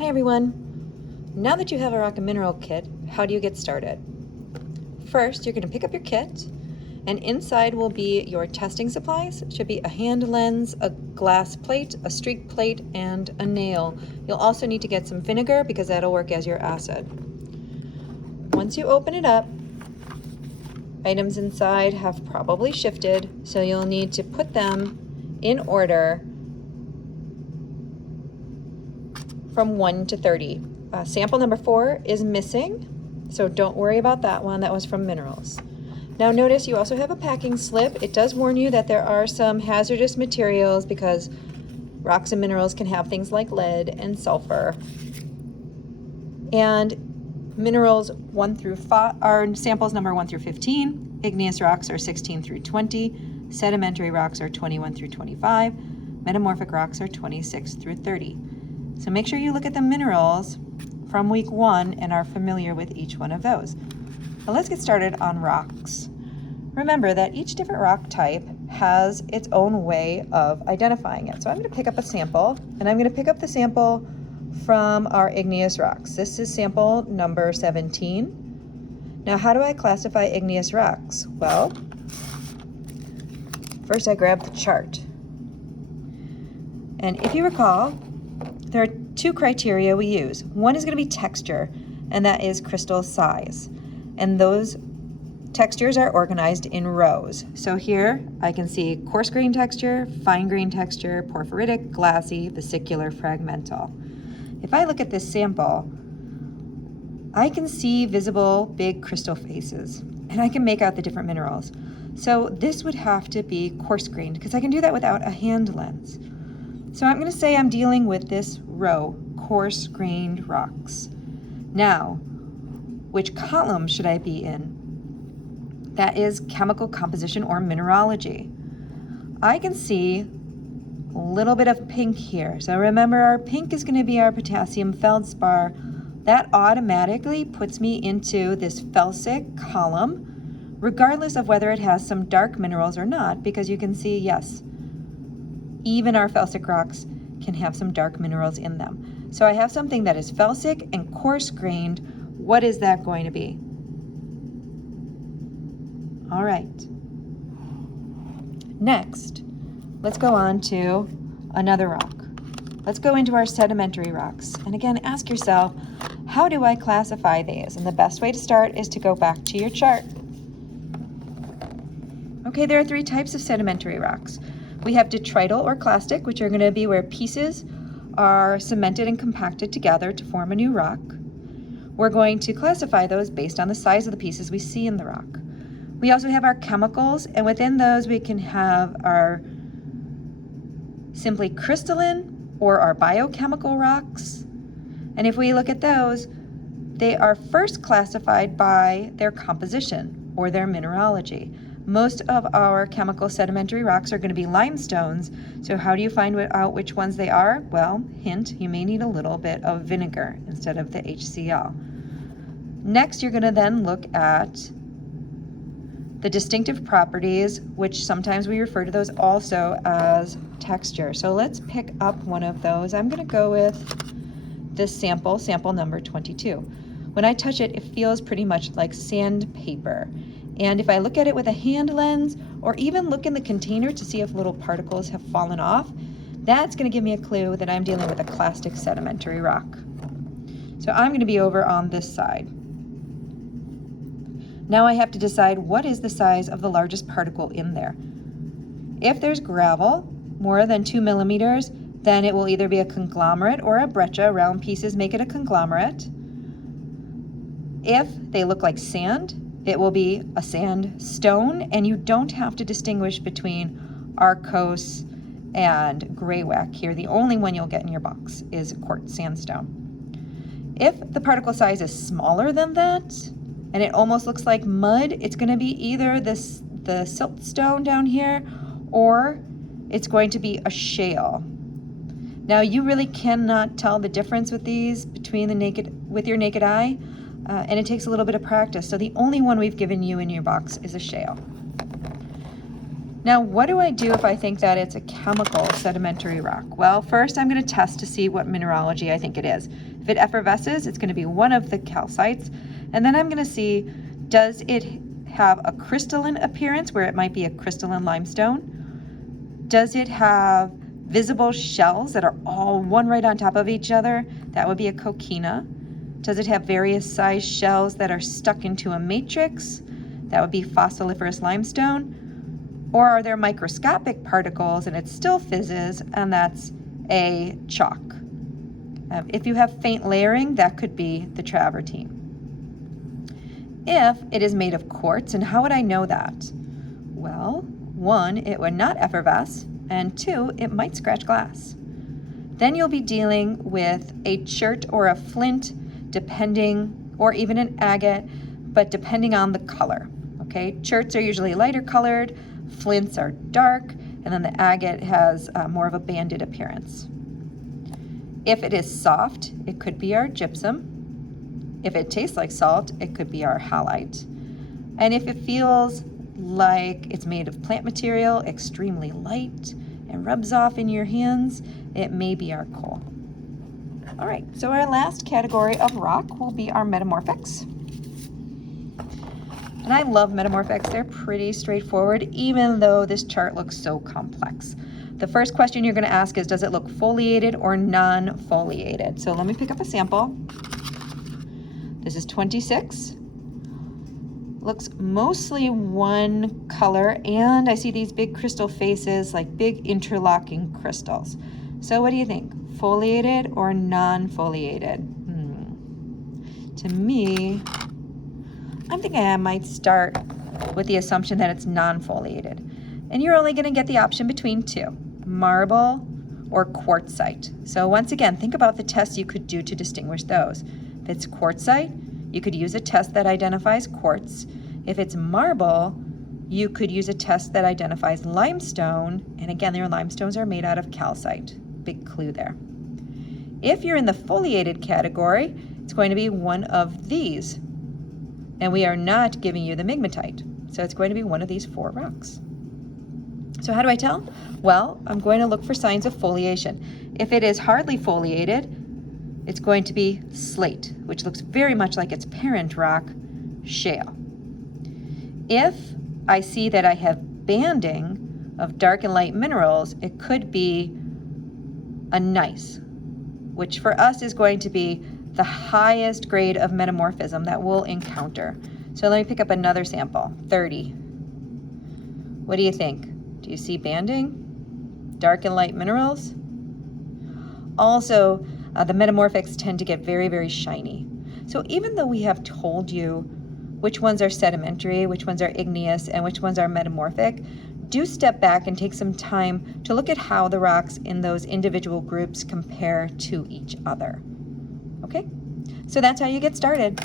Hi everyone! Now that you have a rock and mineral kit, how do you get started? First, you're going to pick up your kit, and inside will be your testing supplies. It should be a hand lens, a glass plate, a streak plate, and a nail. You'll also need to get some vinegar because that'll work as your acid. Once you open it up, items inside have probably shifted, so you'll need to put them in order from 1 to 30. Sample number 4 is missing, so don't worry about that one. That was from minerals. Now notice you also have a packing slip. It does warn you that there are some hazardous materials because rocks and minerals can have things like lead and sulfur. And minerals 1 through 5 are samples number 1 through 15. Igneous rocks are 16 through 20. Sedimentary rocks are 21 through 25. Metamorphic rocks are 26 through 30. So make sure you look at the minerals from week 1 and are familiar with each one of those. Now let's get started on rocks. Remember that each different rock type has its own way of identifying it. So I'm going to pick up a sample, and I'm going to pick up the sample from our igneous rocks. This is sample number 17. Now how do I classify igneous rocks? Well, first I grab the chart. And if you recall, there are 2 criteria we use. One is going to be texture, and that is crystal size. And those textures are organized in rows. So here I can see coarse grain texture, fine grain texture, porphyritic, glassy, vesicular, fragmental. If I look at this sample, I can see visible big crystal faces, and I can make out the different minerals. So this would have to be coarse grained because I can do that without a hand lens. So I'm going to say I'm dealing with this row, coarse grained rocks. Now, which column should I be in? That is chemical composition or mineralogy. I can see a little bit of pink here. So remember, our pink is going to be our potassium feldspar. That automatically puts me into this felsic column, regardless of whether it has some dark minerals or not, because you can see, yes, even our felsic rocks can have some dark minerals in them. So I have something that is felsic and coarse grained. What is that going to be? All right. Next, let's go on to another rock. Let's go into our sedimentary rocks. And again, ask yourself, how do I classify these? And the best way to start is to go back to your chart. Okay, there are 3 types of sedimentary rocks. We have detrital or clastic, which are going to be where pieces are cemented and compacted together to form a new rock. We're going to classify those based on the size of the pieces we see in the rock. We also have our chemicals, and within those we can have our simply crystalline or our biochemical rocks. And if we look at those, they are first classified by their composition or their mineralogy. Most of our chemical sedimentary rocks are going to be limestones. So how do you find out which ones they are? Well, hint, you may need a little bit of vinegar instead of the HCl. Next, you're going to then look at the distinctive properties, which sometimes we refer to those also as texture. So let's pick up one of those. I'm going to go with this sample number 22. When I touch it, it feels pretty much like sandpaper. And if I look at it with a hand lens, or even look in the container to see if little particles have fallen off, that's going to give me a clue that I'm dealing with a clastic sedimentary rock. So I'm going to be over on this side. Now I have to decide what is the size of the largest particle in there. If there's gravel, more than 2 millimeters, then it will either be a conglomerate or a breccia. Round pieces make it a conglomerate. If they look like sand, it will be a sandstone, and you don't have to distinguish between arkose and graywacke here. The only one you'll get in your box is quartz sandstone. If the particle size is smaller than that, and it almost looks like mud, it's going to be either the siltstone down here, or it's going to be a shale. Now you really cannot tell the difference with these with your naked eye. And it takes a little bit of practice. So the only one we've given you in your box is a shale. Now, what do I do if I think that it's a chemical sedimentary rock? Well, first I'm going to test to see what mineralogy I think it is. If it effervesces, it's going to be one of the calcites. And then I'm going to see, does it have a crystalline appearance where it might be a crystalline limestone? Does it have visible shells that are all one right on top of each other? That would be a coquina. Does it have various size shells that are stuck into a matrix? That would be fossiliferous limestone. Or are there microscopic particles and it still fizzes, and that's a chalk? If you have faint layering, that could be the travertine. If it is made of quartz, and how would I know that? Well, 1, it would not effervesce, and 2, it might scratch glass. Then you'll be dealing with a chert or a flint, depending, or even an agate, but depending on the color. Okay, cherts are usually lighter colored, flints are dark, and then the agate has more of a banded appearance. If it is soft, it could be our gypsum. If it tastes like salt, it could be our halite. And if it feels like it's made of plant material, extremely light, and rubs off in your hands, it may be our coal. All right, so our last category of rock will be our metamorphics. And I love metamorphics. They're pretty straightforward, even though this chart looks so complex. The first question you're going to ask is, does it look foliated or non-foliated? So let me pick up a sample. This is 26. Looks mostly one color, and I see these big crystal faces, like big interlocking crystals. So what do you think? Foliated or non-foliated? To me, I'm thinking I might start with the assumption that it's non-foliated. And you're only going to get the option between 2, marble or quartzite. So once again, think about the tests you could do to distinguish those. If it's quartzite, you could use a test that identifies quartz. If it's marble, you could use a test that identifies limestone. And again, their limestones are made out of calcite. Big clue there. If you're in the foliated category, it's going to be one of these. And we are not giving you the migmatite. So it's going to be one of these 4 rocks. So how do I tell? Well, I'm going to look for signs of foliation. If it is hardly foliated, it's going to be slate, which looks very much like its parent rock, shale. If I see that I have banding of dark and light minerals, it could be a gneiss, which for us is going to be the highest grade of metamorphism that we'll encounter. So let me pick up another sample, 30. What do you think? Do you see banding? Dark and light minerals? Also, the metamorphics tend to get very, very shiny. So even though we have told you which ones are sedimentary, which ones are igneous, and which ones are metamorphic, do step back and take some time to look at how the rocks in those individual groups compare to each other. Okay, so that's how you get started.